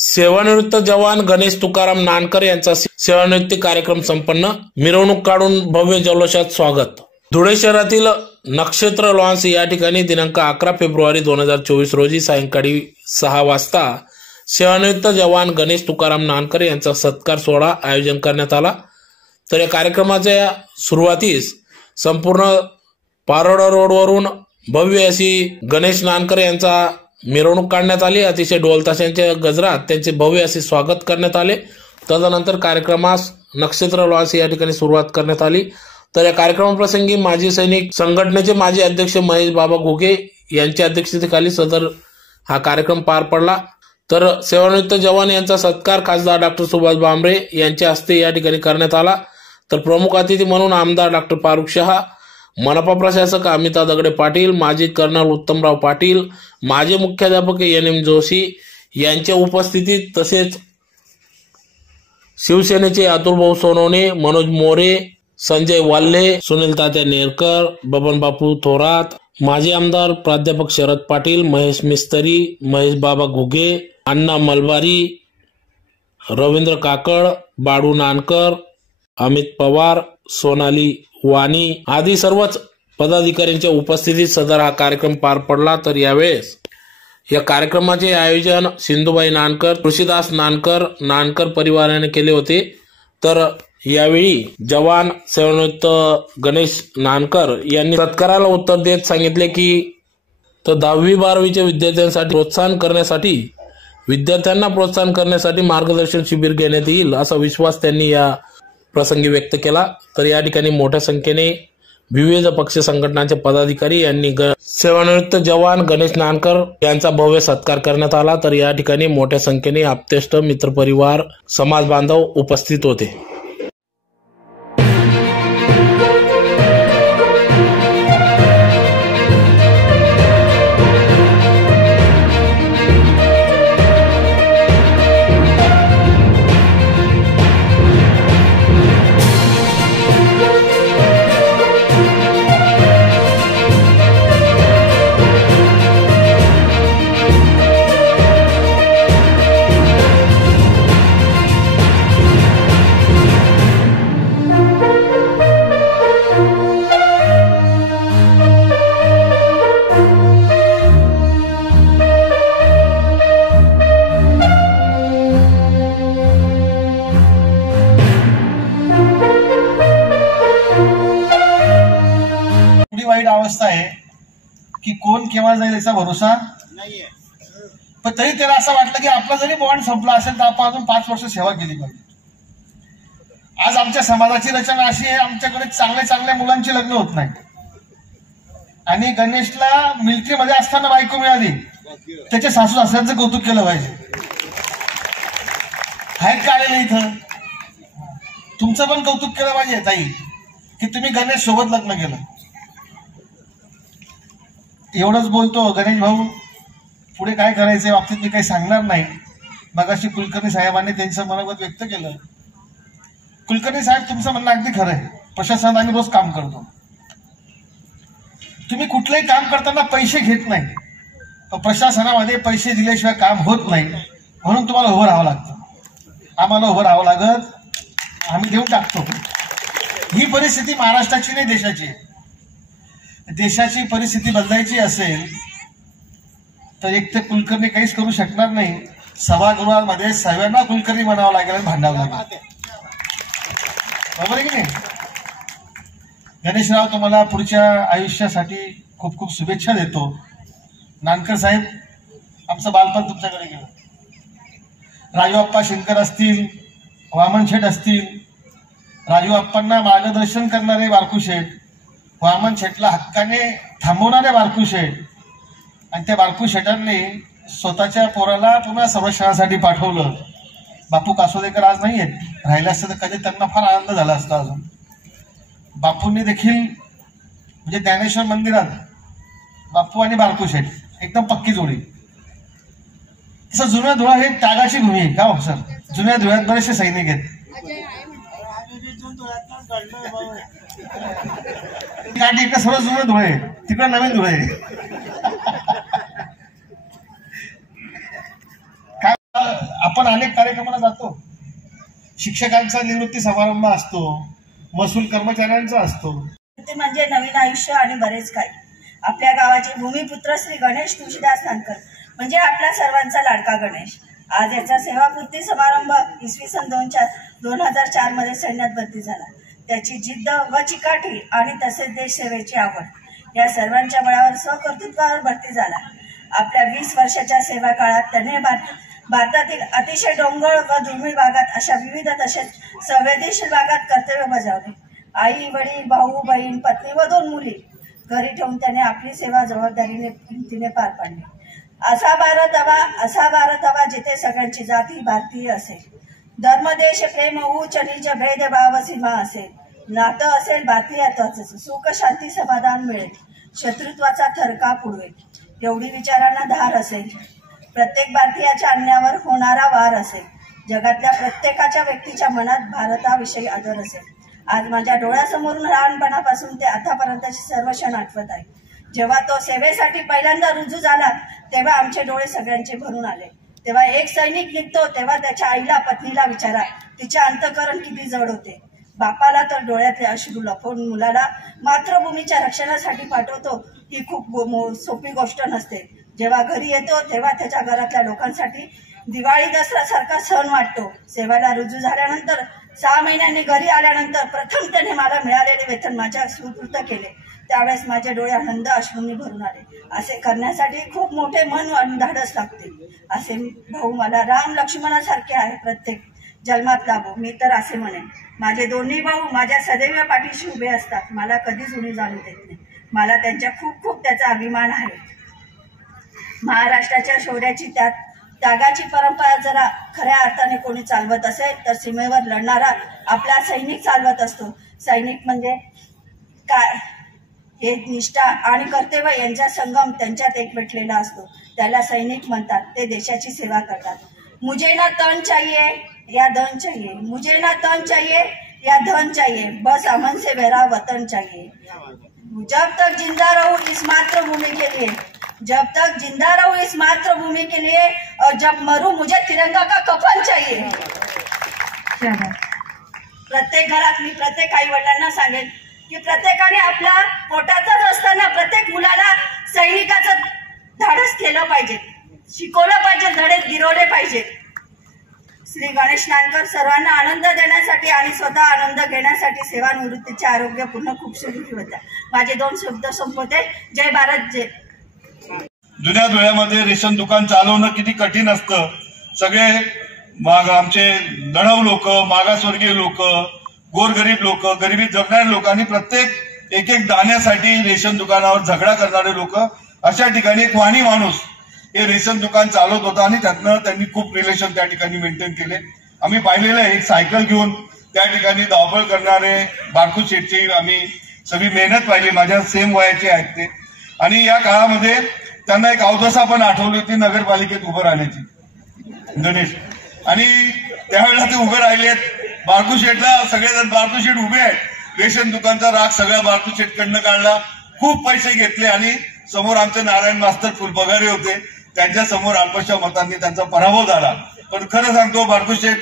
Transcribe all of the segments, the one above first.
सेवानिवृत्त जवान गणेश तुकाराम नानकर यांचा सेवानिवृत्ती कार्यक्रम संपन्न, मिरवणूक काढून भव्य जल्लोषात स्वागत। धुळे शहरातील नक्षत्र लॉन्स या ठिकाणी दिनांक 11 फेब्रुवारी 2024 रोजी सायंकाळी 6 वाजता सेवानिवृत्त जवान गणेश तुकाराम नानकर यांचा सत्कार सोहळा आयोजन करण्यात आला। तर या कार्यक्रमाच्या सुरुवातीस संपूर्ण पारोडा रोडवरून भव्य अशी गणेश नानकर यांचा मिरवणूक काढण्यात आली। अतिशय ढोल ताशांच्या गजरात त्यांचे भव्य असे स्वागत करण्यात आले। तदनंतर कार्यक्रमास नक्षत्र लॉन्स या ठिकाणी सुरुवात करण्यात आली। तर या कार्यक्रमाप्रसंगी माजी सैनिक संघटनेचे माजी अध्यक्ष महेश बाबा घुगे यांच्या अध्यक्षतेखाली सदर हा कार्यक्रम पार पडला। तर सेवानिवृत्त जवान यांचा सत्कार खासदार डॉक्टर सुभाष भामरे यांच्या हस्ते या ठिकाणी करण्यात आला। तर प्रमुख अतिथी म्हणून आमदार डॉक्टर फारुख शहा, मनपा प्रशासक अमिता दगडे पाटील, माजी कर्नल उत्तमराव पाटील, माजी मुख्याध्यापक NM जोशी यांच्या उपस्थितीत तसेच शिवसेनेचे अतुलभाऊ सोनवणे, मनोज मोरे, संजय वाल्हे, सुनील तात्या नेरकर, बबन बापू थोरात, माजी आमदार प्राध्यापक शरद पाटील, महेश मिस्त्री, महेश बाबा घुगे, अण्णा मलबारी, रवींद्र काकड, बाळू नानकर, अमित पवार, सोनाली वाणी आदी सर्वच पदाधिकाऱ्यांच्या उपस्थितीत सदर हा कार्यक्रम पार पडला। तर यावेळेस या कार्यक्रमाचे आयोजन सिंधुबाई नानकर, तुळशीदास नानकर, नानकर परिवाराने केले होते। तर यावेळी जवान सेवानिवृत्त गणेश नानकर यांनी सत्काराला उत्तर देत सांगितले की 10वी-12वीच्या विद्यार्थ्यांना प्रोत्साहन करण्यासाठी मार्गदर्शन शिबिर घेण्यात येईल असा विश्वास त्यांनी या प्रसंगी व्यक्त केला। तर या ठिकाणी मोठ्या संख्येने विविध पक्ष संघटनांचे पदाधिकारी यांनी सेवानिवृत्त जवान गणेश नानकर यांचा भव्य सत्कार करण्यात आला। तर या ठिकाणी मोठ्या संख्येने आप्तेष्ट, मित्रपरिवार, समाज बांधव उपस्थित होते। वाईट अवस्था आहे की कोण केव्हा जाईल याचा भरोसा नाहीये। पण तरी त्याला असं वाटलं की आपला जरी बॉन्ड संपला असेल तर आपण अजून 5 वर्ष सेवा केली पाहिजे। आज आमच्या समाजाची रचना अशी आहे, आमच्याकडे चांगल्या मुलांची लग्न होत नाही आणि गणेशला मिलिटरीमध्ये असताना बायको मिळाली, त्याच्या सासू सासऱ्यांचं कौतुक केलं पाहिजे। आहेत का आलेलं इथं? तुमचं पण कौतुक केलं पाहिजे ताई की तुम्ही गणेश सोबत लग्न केलं। एवढंच बोलतो गणेश भाऊ, पुढे काय करायचंय बाबतीत मी काही सांगणार नाही। मगाशी कुलकर्णी साहेबांनी त्यांचं मनोगत व्यक्त केलं। कुलकर्णी साहेब, तुमचं म्हणणं अगदी खरं आहे, प्रशासनात आम्ही रोज काम करतो। तुम्ही कुठलंही काम करताना पैसे घेत नाही, प्रशासनामध्ये पैसे दिल्याशिवाय काम होत नाही, म्हणून तुम्हाला उभं राहावं लागतं। आम्हाला उभं राहावं लागत, आम्ही देऊन टाकतो। ही परिस्थिती महाराष्ट्राची नाही, देशाची आहे। देशाची परिस्थिती बदलायची असेल तर एक तर कुलकर्णी काहीच करू शकणार नाही, सभागृहामध्ये सर्वांना कुलकर्णी बनावं लागेल आणि भांडावं लागेल, बरोबर आहे की नाही? गणेशराव, तुम्हाला पुढच्या आयुष्यासाठी खूप खूप शुभेच्छा देतो। नानकर साहेब, आमचं बालपण तुमच्याकडे गेलं। राजू आप्पा शेंकर असतील, वामन शेठ असतील, राजू आप्पांना मार्गदर्शन करणारे बारकू शेठ, वामन शेठला हक्काने थांबवणारे बारकू शेठ, आणि त्या बारकू शेठांनी स्वतःच्या पोराला पुन्हा संरक्षणासाठी पाठवलं। बापू कासोदेकर आज नाही आहेत, राहिले असतं तर कधी त्यांना फार आनंद झाला असता। अजून बापूंनी देखील म्हणजे ज्ञानेश्वर मंदिरात बापू आणि बारकू शेठ एकदम पक्की जोडी। तसं जुन्या धुळा हे त्यागाची भूमी आहे का हो सर? जुन्या धुळ्यात बरेचसे सैनिक आहेत। इकडे सर्व जुनं धुळे, तिकडे नवीन धुळे। काय आपण अनेक कार्यक्रमाला जातो. शिक्षकांचा निवृत्ती समारंभ असतो, महसूल कर्मचाऱ्यांचा असतो. ते म्हणजे नवीन आयुष्य आणि बरेच काही. आपल्या गावाचे भूमिपुत्र श्री गणेश तुळशीदास नानकर म्हणजे आपल्या सर्वांचा लाडका गणेश. आज याचा सेवापूर्ती समारंभ इसवी सन 2004 मध्ये सैन्यात भरती झाला. त्याची जिद्द व चिकाटी आणि तसेच देश सेवेची आवड या सर्वांच्या बळावर स्वकर्तृत्वावर भरती झाला. आपल्या 20 वर्षाच्या सेवा काळात त्याने भारतातील अतिशय डोंगर व दुर्मिळ भागात अशा विविध तसेच संवेदनशील भागात कर्तव्य बजावले. आई वडील भाऊ बहीण पत्नी व 2 मुली घरी ठेवून त्याने आपली सेवा जबाबदारीने पार पाडली. असा भारत हवा जिथे सगळ्यांची जाती भारतीय असेल, धर्म देश प्रेम उच्च नीच भेदभाव सीमा असेल, नातं असेल भारतीयत्वाचं, सुख शांती समाधान मिळेल, शत्रुत्वाचा थरकाप उडवेल, एवढी विचारांना धार असेल, प्रत्येक भारतीयाच्या अन्यावर होणारा वार असेल, जगातल्या प्रत्येकाच्या व्यक्तीच्या मनात भारताविषयी आदर असेल. आज माझ्या डोळ्यासमोरून लहानपणापासून ते आतापर्यंतचे सर्व क्षण आठवत आहे. जेव्हा तो सेवेसाठी पहिल्यांदा रुजू झाला तेव्हा आमचे डोळे सगळ्यांचे भरून आले. तेव्हा एक सैनिक निघतो तेव्हा त्याच्या आईला पत्नीला विचारा तिचे अंतःकरण किती जड होते. बापाला तर डोळ्यातले अश्रू लपवून मुलाला मातृभूमीच्या रक्षणासाठी पाठवतो ही खूप सोपी गोष्ट नसते. जेव्हा घरी येतो तेव्हा त्याच्या घरातल्या लोकांसाठी दिवाळी दसऱ्यासारखा सण वाटतो. सेवेला रुजू झाल्यानंतर 6 महिन्यांनी घरी आल्यानंतर प्रथम त्याने मला मिळालेले वेतन माझ्या सुपूर्द केले. त्यावेळेस माझे डोळे आनंद अश्रूंनी भरून आले. असे करण्यासाठी खूप मोठे मन आणि धाडस लागते. असे भाऊ मला राम लक्ष्मणासारखे आहे, प्रत्येक जन्मात लाभो. मी तर असे म्हणेन माझे दोन्ही भाऊ माझ्या सदैव पाठीशी उभे असतात. मला कधीच उणी जाणू देत नाही. मला त्यांच्या खूप त्याचा अभिमान आहे. महाराष्ट्राच्या शौर्याची त्यागाची परंपरा जरा खऱ्या अर्थाने कोणी चालवत असेल तर सीमेवर लढणारा आपला सैनिक चालवत असतो. सैनिक म्हणजे काय हे निष्ठा आणि कर्तव्य यांचा संगम त्यांच्यात एक भेटलेला असतो. त्याला सैनिक म्हणतात. ते देशाची सेवा करतात. मुझे ना तन चाहिए या धन चाहिए, मुझे ना तन चाहिए या धन चाहिए, बस अमन से मेरा वतन चाहिए. जब तक जिंदा रहूं इस मातृभूमि के लिए, जब तक जिंदा रहूं इस मातृभूमि के लिए, और जब मरूं मुझे तिरंगा का कफन चाहिए. प्रत्येक घरात मी प्रत्येक आई वडिलांना सांगेन की प्रत्येकाने आपल्या पोटातच असताना प्रत्येक मुलाला सैनिकाचं धाडस केलं पाहिजे, शिकवलं पाहिजे, धडे गिरवले पाहिजे. श्री गणेश नानकर सर्वांना आनंद देण्यासाठी आणि स्वतः आनंद घेण्यासाठी सेवानिवृत्तीचे आरोग्यपूर्ण खूप सुखी होत्या. माझे 2 शब्द संपवते. जय भारत जय. जुन्या धुळ्यामध्ये रेशन दुकान चालवणं किती कठीण असतं. सगळे आमचे लढाऊ लोक, मागासवर्गीय लोक, गोरगरीब लोक, गरिबीत जगणारे लोक आणि प्रत्येक एक दाण्यासाठी रेशन दुकानावर झगडा करणारे लोक, अशा ठिकाणी एक वाणी माणूस हे रेशन दुकान चालवत होता आणि त्यातनं त्यांनी खूप रिलेशन त्या ठिकाणी मेंटेन केले. आम्ही पाहिलेलं आहे. एक सायकल घेऊन त्या ठिकाणी धावपळ करणारे बारकू शेठची आम्ही सगळी मेहनत पाहिली. माझ्या सेम वयाचे आहेत ते. आणि या काळामध्ये त्यांना एक अवदसा पण आठवली होती नगरपालिकेत उभं राहण्याची, गणेश. आणि त्यावेळेला ते उभे राहिलेत. बारकू शेठला सगळेजण बारकू शेठ उभे आहेत. रेशन दुकानचा राग सगळ्या बारकू शेठकडनं काढला. खूप पैसे घेतले आणि समोर आमचे नारायण मास्तर फुलपगारे होते. त्यांच्या समोर अल्पशा मतांनी त्यांचा पराभव झाला. पण खरं सांगतो बारकू शेठ,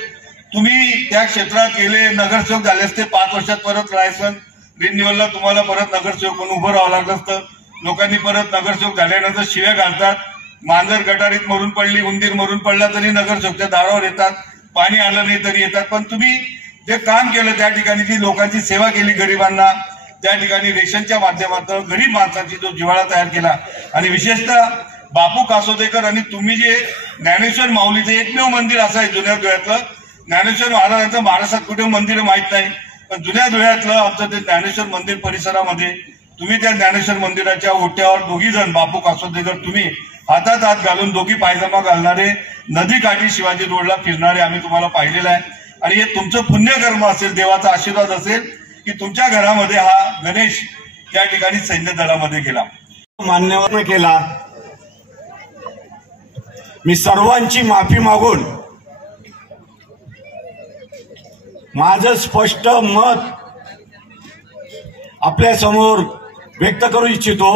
तुम्ही त्या क्षेत्रात गेले, नगरसेवक झाले असते. 5 वर्षात परत रायसन रिन्युअलला तुम्हाला परत नगरसेवक म्हणून उभं राहावं लागलं असतं. लोकांनी परत नगरसेवक झाल्यानंतर शिव्या घालतात. मांजर गटारीत मरून पडली, उंदीर मरून पडला तरी नगरसेवकच्या दारावर येतात. पाणी आलं नाही तरी येतात. पण तुम्ही जे काम केलं त्या ठिकाणी, जी लोकांची सेवा केली, गरिबांना त्या ठिकाणी रेशनच्या माध्यमातून गरीब माणसांची जो जिव्हाळा तयार केला. आणि विशेषतः बापू कासोदेकर आणि तुम्ही जे ज्ञानेश्वर माऊलीचं एकमेव मंदिर असं आहे जुन्या धुळ्यातलं. ज्ञानेश्वर महाराजांचं महाराष्ट्रात कुठे मंदिर माहीत नाही, पण जुन्या धुळ्यातलं आमचं ते ज्ञानेश्वर मंदिर परिसरामध्ये तुम्ही त्या ज्ञानेश्वर मंदिराच्या ओट्यावर 2 जण, बापू कासोदेकर तुम्ही, हातात हात घालून 2 पायजमा घालणारे, नदीकाठी शिवाजी रोडला फिरणारे आम्ही तुम्हाला पाहिलेलं आहे. आणि हे तुमचं पुण्यकर्म असेल, देवाचा आशीर्वाद असेल की तुमच्या घरामध्ये हा गणेश त्या ठिकाणी सैन्य दलामध्ये गेला. मान्यवर केला. मी सर्वांची माफी मागून माझं स्पष्ट मत आपल्या समोर व्यक्त करू इच्छितो.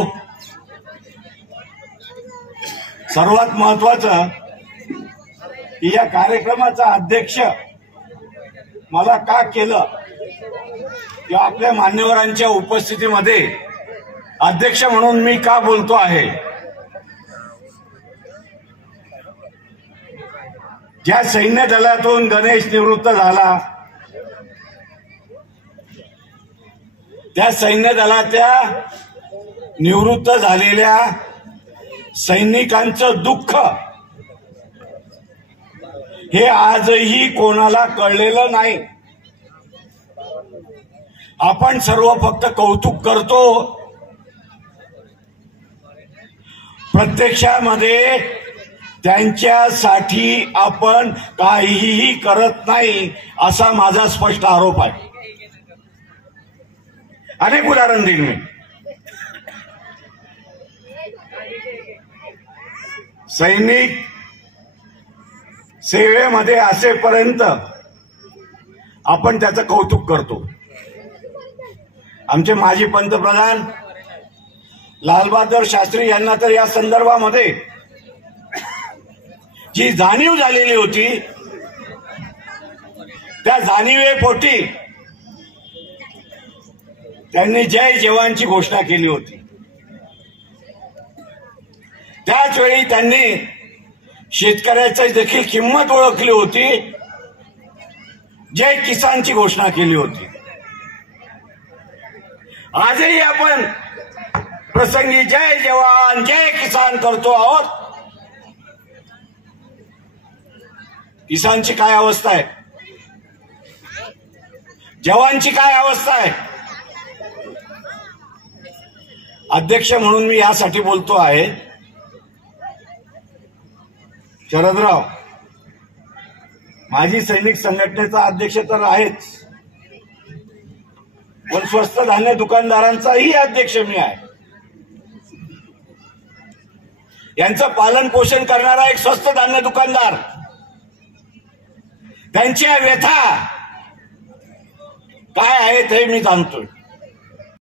सर्वात महत्वाचं, की या कार्यक्रमाचा अध्यक्ष मला का केलं किंवा आपल्या मान्यवरांच्या उपस्थितीमध्ये अध्यक्ष म्हणून मी का बोलतो आहे. ज्या सैन्य दलातून गणेश निवृत्त झाला त्या सैन्य दलाच्या निवृत्त झालेल्या सैनिकांचं दुःख हे आजही कोणाला कळलेलं नाही. आपण सर्व फक्त कौतुक करतो, प्रत्यक्षामध्ये त्यांच्यासाठी आपण काहीही करत नाही असा माझा स्पष्ट आरोप आहे. अनेक उदाहरण देईन मी. सैनिक सेवेमध्ये असेपर्यंत आपण त्याचं कौतुक करतो. आमचे माजी पंतप्रधान लालबहादूर शास्त्री यांना तर या संदर्भामध्ये जी जाणीव झालेली होती त्या जाणीवेपोटी त्यांनी जय जवानची घोषणा केली होती. त्याच वेळी त्यांनी शेतकऱ्याची देखील किंमत ओळखली होती, जय किसानची घोषणा केली होती. आजही आपण प्रसंगी जय जवान जय किसान करतो आहोत. किसानची काय अवस्था आहे, जवानची काय अवस्था आहे. अध्यक्ष म्हणून मी यासाठी बोलतो आहे, शरदराव माजी सैनिक संघटनेचा अध्यक्ष तर आहेच, पण स्वस्त धान्य दुकानदारांचाही अध्यक्ष मी आहे. यांचं पालन पोषण करणारा एक स्वस्त धान्य दुकानदार, त्यांच्या व्यथा काय आहेत हे मी जाणतोय.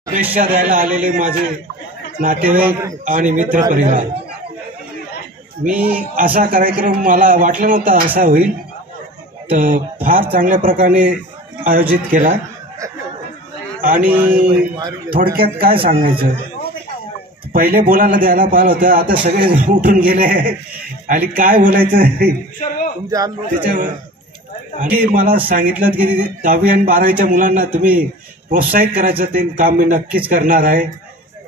शुभेच्छा द्यायला आलेले माझे नातेवाईक आणि मित्र परिवार, मी असा कार्यक्रम मला वाटलं नव्हता असा होईल, तर फार चांगल्या प्रकारे आयोजित केला. आणि थोडक्यात काय सांगायचं, पहिले बोलायला द्यायला पाहिलं होतं, आता सगळे उठून गेले आणि काय बोलायचं त्याच्यावर. आणि मला सांगितलं की 10वी आणि 12वीच्या मुलांना तुम्ही प्रोत्साहित करायचं, ते काम मी नक्कीच करणार आहे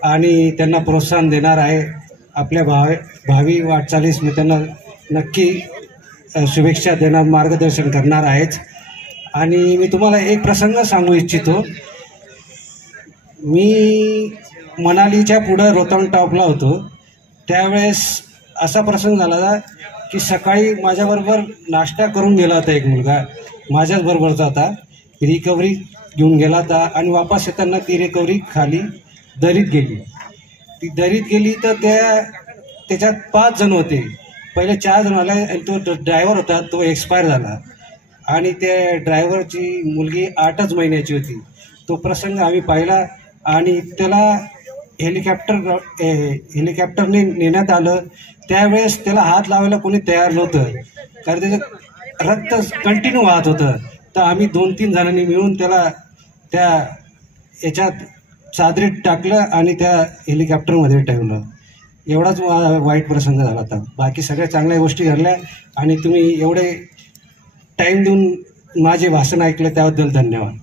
आणि त्यांना प्रोत्साहन देणार आहे. आपल्या भावी वाटचालीस मी त्यांना नक्की शुभेच्छा देणार, मार्गदर्शन करणार आहेच. आणि मी तुम्हाला एक प्रसंग सांगू इच्छितो. मी मनालीच्या पुढं रोहतांग टॉपला होतो, त्यावेळेस असा प्रसंग झाला की सकाळी माझ्याबरोबर नाश्ता करून गेला होता एक मुलगा, माझ्याच बरोबरचा होता. रिकव्हरी घेऊन गेला होता आणि वापस येताना ती रिकव्हरी खाली दरीत गेली. ती दरीत गेली तर त्याच्यात 5 जण होते. पहिले 4 जण आले आणि तो ड्रायव्हर होता तो एक्सपायर झाला आणि त्या ड्रायव्हरची मुलगी 8च महिन्याची होती. तो प्रसंग आम्ही पाहिला आणि त्याला हेलिकॉप्टरने नेण्यात आलं. त्यावेळेस त्याला हात लावायला कोणी तयार नव्हतं, कारण त्याचं रक्त कंटिन्यू वाहत होतं. तर आम्ही 2-3 जणांनी मिळून त्याला त्या याच्यात चादरीत टाकलं आणि त्या हेलिकॉप्टरमध्ये ठेवलं. एवढाच वाईट प्रसंग झाला होता. बाकी सगळ्या चांगल्या गोष्टी घडल्या आणि तुम्ही एवढे टाईम देऊन माझे भाषण ऐकलं त्याबद्दल धन्यवाद.